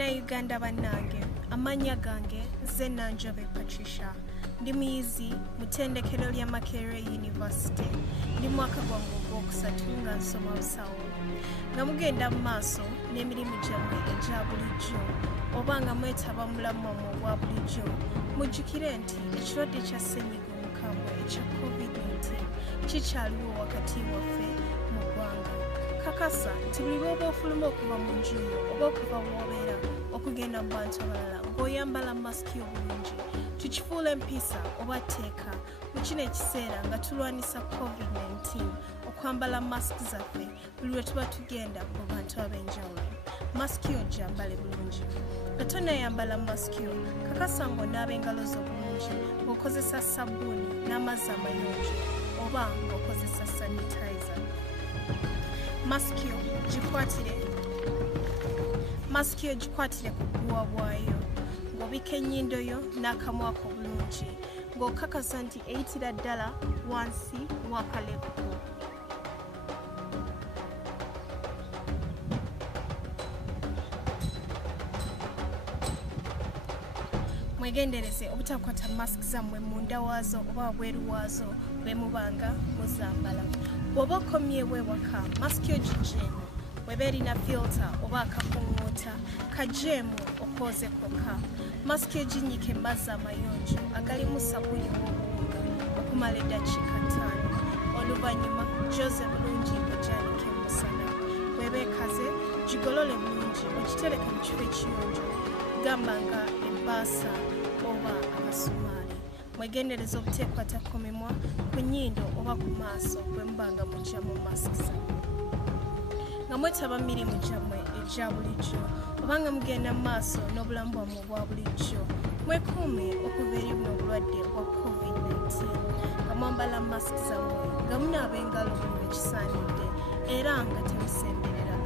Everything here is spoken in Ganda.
Bannayuganda bannange, amannya gange nze Nanjobe Patricia. Ndi muyizi mu ttendekero lya Makerere University. Ndi mwaka gwange ogwokusatu nga nsoma busawo. Nga mugenda mu maaso n'emirimu gyammwe egya bulijjo oba nga mwetaba mu bulamu bwammwe obwa bulijjo, mujjukire nti ekirwadde kya ssennyiga omukambwe ekya COVID-19 kikyaliwo wakati waffe mu ggwanga. Kakasa nti buli lw'oba ofuluma okuva mu nju yo oba okuva w'obeera okugenda mu bantu abalala ng'oyambala masiki obulungi, tukifuula empisa oba tteeka mu kino ekiseera nga tulwanisa COVID-19 okwambala masiki zaffe buli lwe tuba tugenda mu bantu ab'enjawulo. Masiki yo gyambale bulungi. Nga tonnayambala masiki yo, kakasa ng'onaaba engalo zo bulungi ng'okozesa sabbuuni n'amazzi amayonjo oba ng'okozesa sanitizer. Masiki yo gikwatire ku gguwa bwayo ng'obika ennyindo yo n'akamwa ko bulungi ng'okakasa nti eyitira ddala wansi w'akalevu. Mwegendereze obutakwata masiki zammwe munda waazo oba wabweru waazo bwe mubanga muzambala. Bw'oba okomyewo ewaka, masiki yo giggyeemu. Bw'eba erina filter oba akakuŋŋoota, kaggyeemu okwoze kokka. Masiki yo ginnyike mu mazzi amayonjo agalimu sabbuuni w'obuwunga okumala eddakiika 5. Oluvannyuma gyoze bulungi ogyanike mu musana. Bw'eba ekaze, gigolole bulungi ogitereke mu kifo ekiyonjo, gamba nga ebbaasa oba akasumaali. Mwegendereze obuteekwata ku mimwa, ku nnyindo oba ku maaso bwe mubanga muggyamu masiki zammwe. Nga mwetaba mirimu gyammwe egya bulijjo oba nga mugenda mu maaso n'obulamu bwammwe obwa bulijjo, mwekuume okuva eri buno obulwadde bwa COVID-19 nga mwambala masiki zammwe, nga munaaba engalo buli lwe kisaanidde era nga temusemberera.